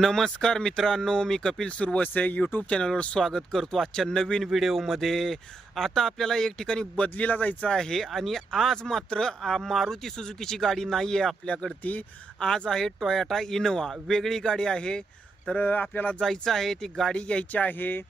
नमस्कार मित्रांनो मी कपिल सुरवसे यूट्यूब चॅनलवर स्वागत करतो आजच्या नवीन व्हिडिओमध्ये. आता आपल्याला एक ठिकाणी बदलीला जायचं आहे आणि आज मात्र आ, मारुती सुझुकीची गाडी नाही आहे आपल्याकडती. आज आहे टोयाटा इनोवा वेगळी गाडी आहे. तर आपल्याला जायचं आहे ती गाडी घ्यायची आहे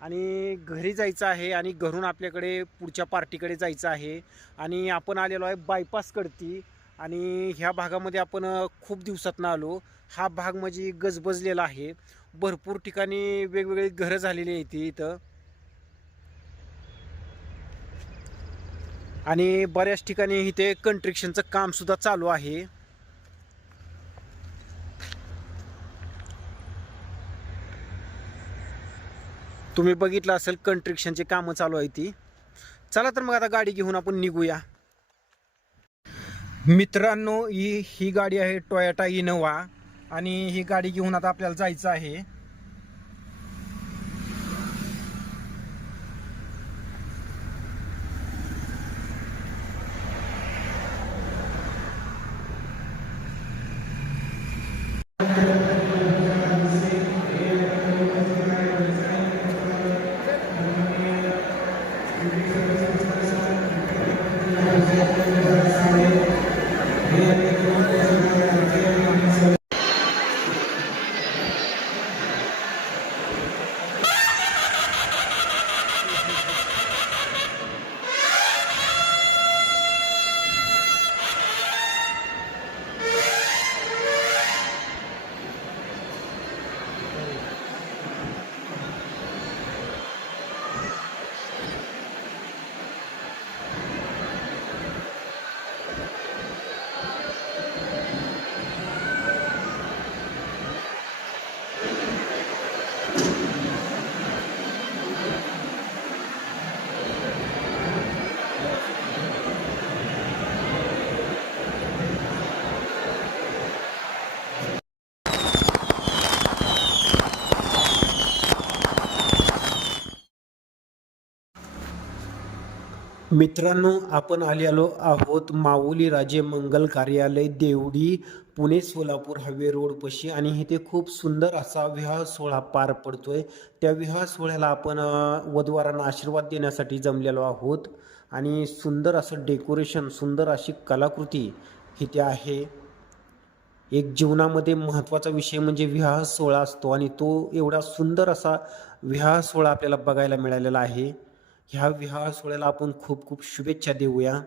आणि घरी जायचं आहे आणि घरून आपल्याकडे पुढच्या पार्टीकडे जायचं आहे. आणि आपण आलेलो आहे बायपासकडती आणि ह्या भागामध्ये आपण खूप दिवसातनं आलो. हा भाग म्हणजे गजबजलेला आहे. भरपूर ठिकाणी वेगवेगळी घरं झालेली आहेत इथं. आणि बऱ्याच ठिकाणी इथे कंट्रक्शनचं काम सुद्धा चालू आहे. तुम्ही बघितलं असेल कंस्ट्रक्शनचे कामं चालू आहे ती. चला तर मग आता गाडी घेऊन आपण निघूया. मित्रांनो ही ही गाडी आहे टोयोटा इनोवा. आणि ही गाडी घेऊन आता आपल्याला जायचं आहे. मित्रांनो आपण आलेलो आहोत माऊली राजे मंगल कार्यालय देवडी पुणे सोलापूर हायवे रोडपाशी आणि इथे खूप सुंदर असा विवाह सोहळा पार पडतोय. त्या विवाह सोहळ्याला आपण वधवारांना आशीर्वाद देण्यासाठी जमलेलो आहोत. आणि सुंदर असं डेकोरेशन सुंदर अशी कलाकृती इथे आहे. एक जीवनामध्ये महत्त्वाचा विषय म्हणजे विवाह सोहळा असतो. आणि तो एवढा सुंदर असा विवाह सोहळा आपल्याला बघायला मिळालेला आहे. ह्या विवाह सोहळ्याला आपण खूप खूप शुभेच्छा देऊया.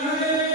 Amen.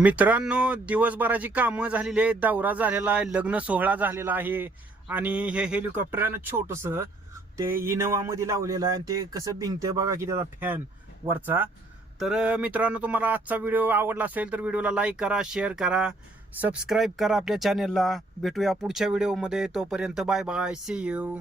मित्रांनो दिवसभराची कामं झालेली आहेत. दौरा झालेला आहे लग्न सोहळा झालेला आहे. आणि हे हेलिकॉप्टर आहे ना छोटस ते इनोवामध्ये लावलेलं आहे. आणि ते कसं भिंगते बघा की त्याचा फॅन वरचा. तर मित्रांनो तुम्हाला आजचा व्हिडिओ आवडला असेल तर व्हिडिओला लाईक करा शेअर करा. सबस्क्राईब करा आपल्या चॅनेलला भेटूया पुढच्या व्हिडिओमध्ये तोपर्यंत बाय बाय सी यू